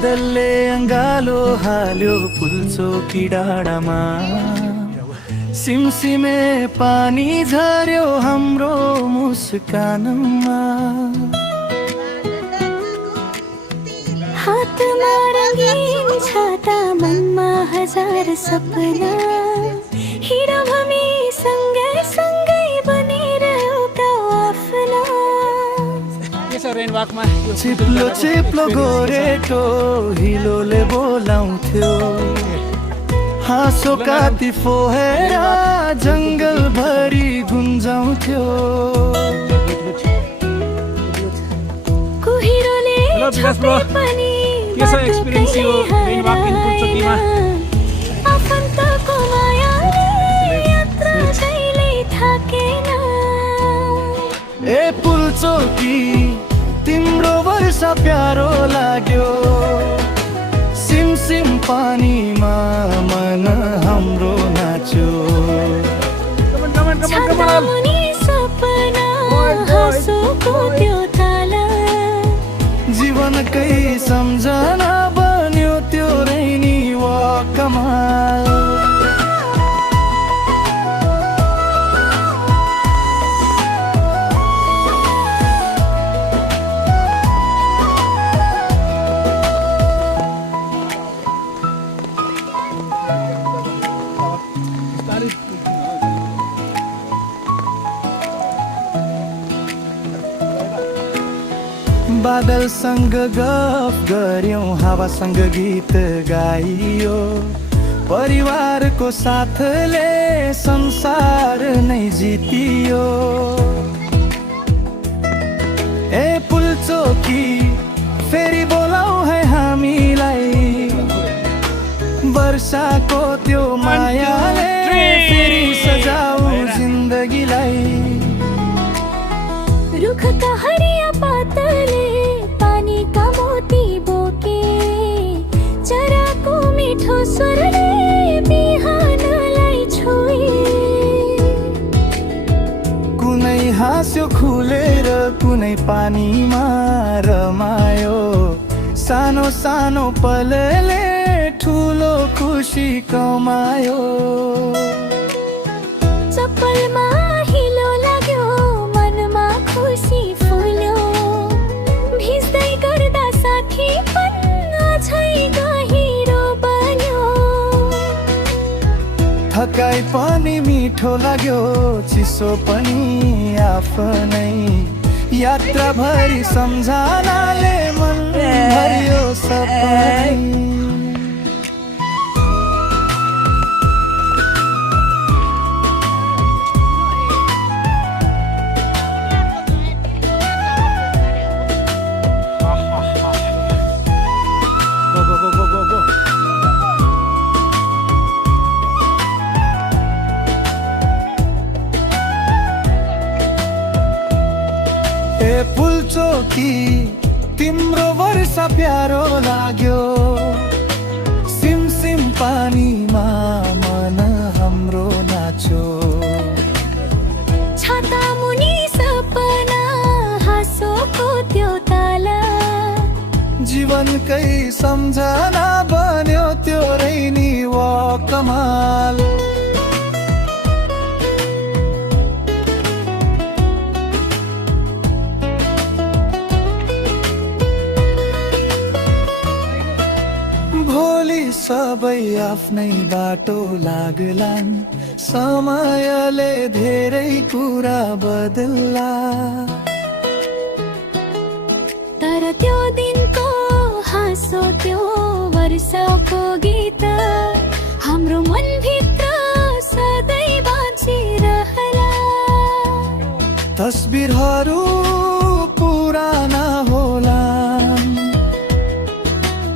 बादलले अंगालो हाल्यो पुल्चोकी डाँडामा सिमसिमे पानी झर्यो हाम्रो मुस्कानमा हातमा रङ्गीन छाता मनमा हजार सपना हिँडौँ हामी सँगै सँगै बनेर एउटा आफ्ना चिप्लो चिप्लो गोरेटो हिलोले बोलाउँथ्यो हाँसो काती फोहेर जङ्गल भरि गुन्जाउँथ्यो कुहिरोले छापे पनि आफन्तको मायाले यात्रा जहिले थाकेन ए पुल्चोकी तिम्रो वर्षा प्यारो लाग्यो सिमसिम पानीमा मन हाम्रो नाच्यो छाता मुनि सपना हाँसोको त्यो ताला जीवनकै सम्झना बन्यो त्यो रैनी वा कमाल बादलसँग गफ गर्यौं हावासँग गीत गाइयो परिवारको साथले संसार नै जितियो ए पुल्चोकी फेरि बोलाऊ है हामीलाई वर्षाको त्यो मायाले फेरि सजाऊ जिन्दगीलाई रुखका हरिया पातले पानीका मोती बोके चराको मिठो स्वरले बिहानलाई छोए कुनै हाँस्यो खुलेर कुनै पानीमा रमायो सानो सानो पलले ठुलो खुसी कमायो चप्पलमा हिलो लाग्यो मनमा खुसी फुल्यो भिज्दै गर्दा साथी अझै गहिरो बन्यो थकाइ पनि मिठो लाग्यो चिसो पनि आफ्नै यात्राभरि सम्झनाले मन भरियो सबै ए पुल्चोकी तिम्रो वर्षा प्यारो लाग्यो सिमसिम पानीमा मन हाम्रो नाच्यो छाता मुनि सपना हाँसोको त्यो ताला जीवनकै सम्झना बन्यो त्यो रैनी वा कमाल भोलि सबै आफ्नै बाटो लाग्लान् समयले धेरै कुरा बदल्ला तर त्यो दिनको हाँसो त्यो वर्षाको गीत हाम्रो मनभित्र सधैँ बाँचिरहला तस्बिरहरू पुराना होलान्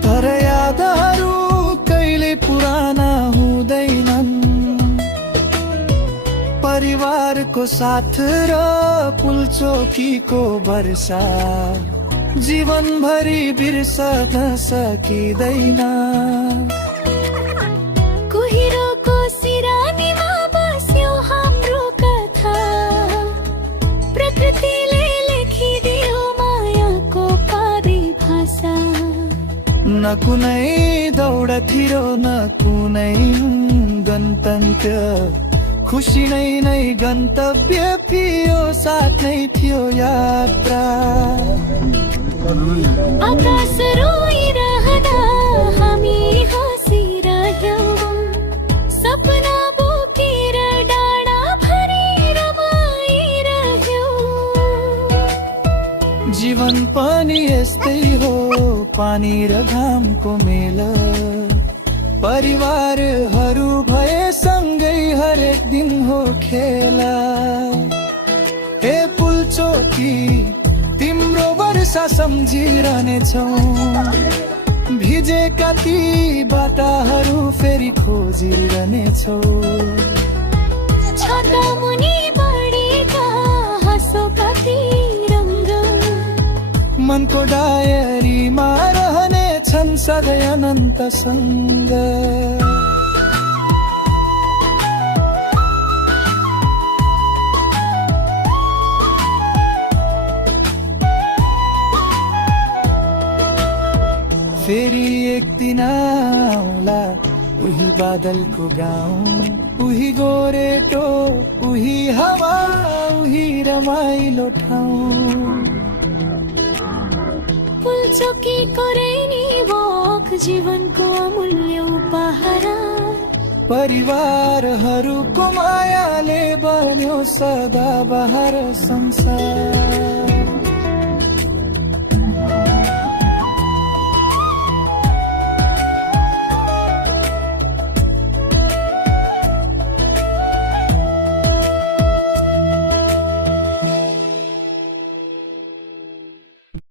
तर यादहरू कहिले पुराना हुँदैनन् परिवारको साथ र पुल्चोकीको वर्षा जीवनभरि बिर्सन सकिँदैन कुहिरोको सिरानीमा बस्यो हाम्रो कथा प्रकृतिले लेखिदियो मायाको परिभाषा न न कुनै दौडथिरो न कुनै गन्तव्य खुसी नै गन्तव्य थियो साथ नै थियो यात्रा आकाश रोइरहँदा हामी हाँसिरह्यौँ सपना बोकेर डाँडा भरि रमाइरह्यौँ जीवन पनि यस्तै हो पानी र घामको मेल परिवारहरू भए सँगै हरेक दिन हो खेला हे पुल्चोकी तिम्रो वर्षा सम्झिरहनेछौ भिजेका ती बाटाहरू फेरि खोजिरहनेछौ छाता मुनि बढेका हाँसोका ती रङ्ग मनको डायरीमा रहनेछन् सधैँ अनन्तसँग फेरि एक दिन आउला उही बादलको गाउँ उही गोरेटो उही हावा उही रमाइलो ठाउँ पुल्चोकीको रेनी वक जीवनको अमूल्य उपहार परिवारहरूको मायाले बन्यो सदाबहार संसार